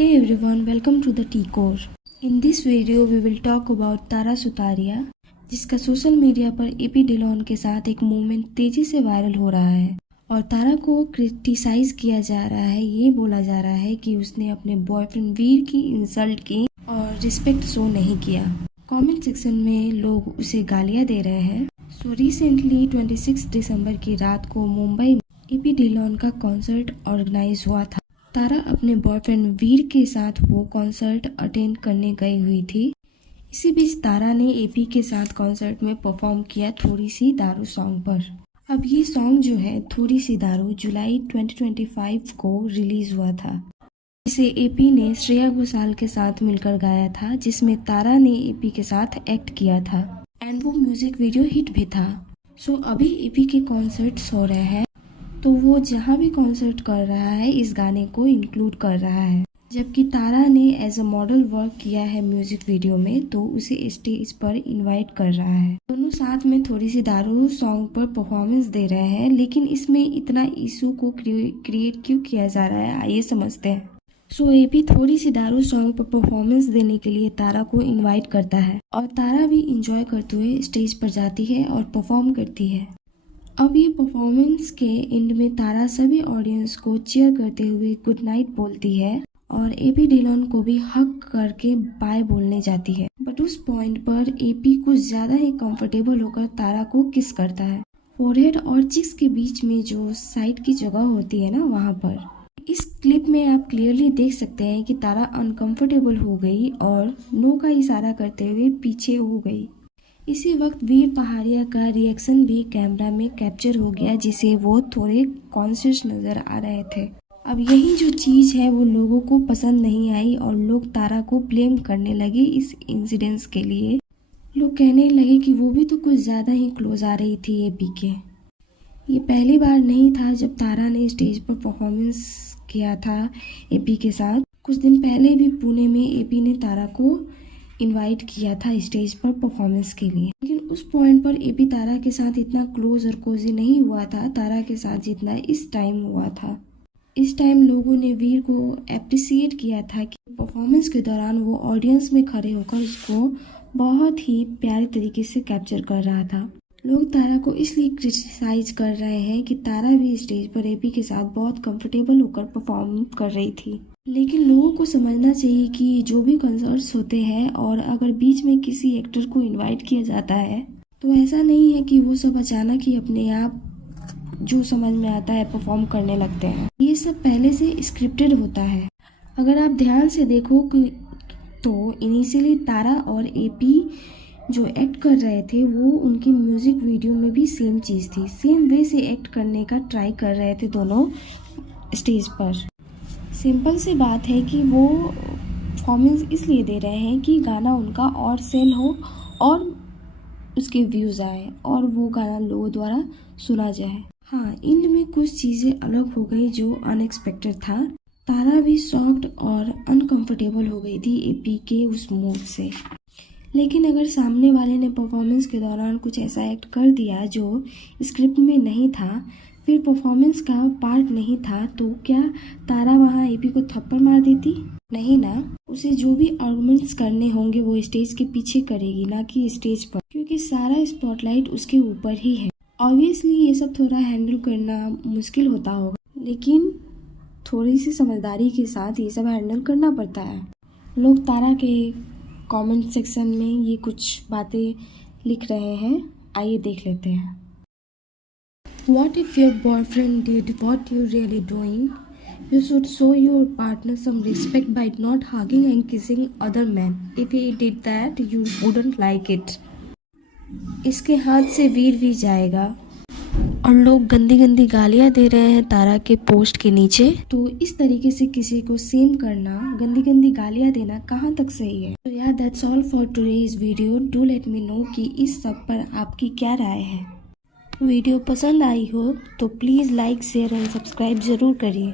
Hey everyone, welcome to the T-Core. In this video, we will talk about Tara Sutaria, जिसका social media पर AP Dhillon के साथ एक movement तेजी से वायरल हो रहा है और तारा को क्रिटिसाइज किया जा रहा है। ये बोला जा रहा है कि उसने अपने बॉयफ्रेंड वीर की इंसल्ट की और रिस्पेक्ट शो नहीं किया। कमेंट सेक्शन में लोग उसे गालियां दे रहे हैं। रिसेंटली 26 दिसंबर की रात को मुंबई में एपी डिलॉन का कॉन्सर्ट ऑर्गेनाइज हुआ था। तारा अपने बॉयफ्रेंड वीर के साथ वो कॉन्सर्ट अटेंड करने गई हुई थी। इसी बीच तारा ने एपी के साथ कॉन्सर्ट में परफॉर्म किया थोड़ी सी दारू सॉन्ग पर। अब ये सॉन्ग जो है थोड़ी सी दारू जुलाई 2025 को रिलीज हुआ था, जिसे एपी ने श्रेया घोषाल के साथ मिलकर गाया था, जिसमें तारा ने एपी के साथ एक्ट किया था एंड वो म्यूजिक वीडियो हिट भी था। अभी एपी के कॉन्सर्ट्स हो रहे हैं, तो वो जहाँ भी कॉन्सर्ट कर रहा है इस गाने को इंक्लूड कर रहा है। जबकि तारा ने एज अ मॉडल वर्क किया है म्यूजिक वीडियो में, तो उसे स्टेज पर इनवाइट कर रहा है। दोनों साथ में थोड़ी सी दारू सॉन्ग पर परफॉर्मेंस दे रहे हैं, लेकिन इसमें इतना इशू को क्रिएट क्यों किया जा रहा है, आइए समझते हैं। एपी थोड़ी सी दारू सॉन्ग पर परफॉर्मेंस देने के लिए तारा को इनवाइट करता है और तारा भी इंजॉय करते हुए स्टेज पर जाती है और परफॉर्म करती है। अब ये परफॉर्मेंस के एंड में तारा सभी ऑडियंस को चीयर करते हुए गुड नाइट बोलती है और एपी डिलॉन को भी हक करके बाय बोलने जाती है। बट उस पॉइंट पर एपी कुछ ज्यादा ही कंफर्टेबल होकर तारा को किस करता है। फोरहेड और चिक्स के बीच में जो साइड की जगह होती है ना, वहाँ पर। इस क्लिप में आप क्लियरली देख सकते हैं कि तारा अनकंफर्टेबल हो गई और नो का इशारा करते हुए पीछे हो गई। इसी वक्त वीर पहाड़िया का रिएक्शन भी कैमरा में कैप्चर हो गया, जिसे वो थोड़े कॉन्शियस नजर आ रहे थे। अब यही जो चीज़ है वो लोगों को पसंद नहीं आई और लोग तारा को ब्लेम करने लगे इस इंसिडेंस के लिए। लोग कहने लगे कि वो भी तो कुछ ज़्यादा ही क्लोज आ रही थी एपी के। ये पहली बार नहीं था जब तारा ने स्टेज पर परफॉर्मेंस किया था एपी के साथ। कुछ दिन पहले भी पुणे में एपी ने तारा को इनवाइट किया था स्टेज पर परफॉर्मेंस के लिए, लेकिन उस पॉइंट पर एपी तारा के साथ इतना क्लोज और कोजी नहीं हुआ था तारा के साथ जितना इस टाइम हुआ था। इस टाइम लोगों ने वीर को एप्रिसिएट किया था कि परफॉर्मेंस के दौरान वो ऑडियंस में खड़े होकर उसको बहुत ही प्यारे तरीके से कैप्चर कर रहा था। लोग तारा को इसलिए क्रिटिसाइज कर रहे हैं कि तारा भी स्टेज पर एपी के साथ बहुत कंफर्टेबल होकर परफॉर्म कर रही थी। लेकिन लोगों को समझना चाहिए कि जो भी कंसर्ट्स होते हैं और अगर बीच में किसी एक्टर को इनवाइट किया जाता है, तो ऐसा नहीं है कि वो सब अचानक ही अपने आप जो समझ में आता है परफॉर्म करने लगते हैं। ये सब पहले से स्क्रिप्टेड होता है। अगर आप ध्यान से देखो तो इनिशियली तारा और एपी जो एक्ट कर रहे थे वो उनकी म्यूजिक वीडियो में भी सेम चीज़ थी, सेम वे से एक्ट करने का ट्राई कर रहे थे दोनों स्टेज पर। सिंपल सी बात है कि वो परफॉर्मेंस इसलिए दे रहे हैं कि गाना उनका और सेल हो और उसके व्यूज़ आए और वो गाना लोगों द्वारा सुना जाए। हाँ, इनमें कुछ चीज़ें अलग हो गई जो अनएक्सपेक्टेड था। तारा भी शॉक्ड और अनकंफर्टेबल हो गई थी एपी के उस मूव से। लेकिन अगर सामने वाले ने परफॉर्मेंस के दौरान कुछ ऐसा एक्ट कर दिया जो स्क्रिप्ट में नहीं था, फिर परफॉर्मेंस का पार्ट नहीं था, तो क्या तारा वहाँ एपी को थप्पड़ मार देती? नहीं ना। उसे जो भी आर्गुमेंट्स करने होंगे वो स्टेज के पीछे करेगी, ना कि स्टेज पर, क्योंकि सारा स्पॉटलाइट उसके ऊपर ही है। ऑब्वियसली ये सब थोड़ा हैंडल करना मुश्किल होता होगा, लेकिन थोड़ी सी समझदारी के साथ ये सब हैंडल करना पड़ता है। लोग तारा के कमेंट सेक्शन में ये कुछ बातें लिख रहे हैं, आइए देख लेते हैं। What if your boyfriend did what you're really doing? You should show your partner some respect by not hugging and kissing other men. If he did that, you wouldn't like it. इसके हाथ से वीर भी जाएगा और लोग गंदी गंदी गालियां दे रहे हैं तारा के पोस्ट के नीचे। तो इस तरीके से किसी को सेम करना, गंदी गंदी गालियां देना कहाँ तक सही है? तो यार that's all for today's video. Do let me know कि इस सब पर आपकी क्या राय है। वीडियो पसंद आई हो तो please like, share and subscribe ज़रूर करिए।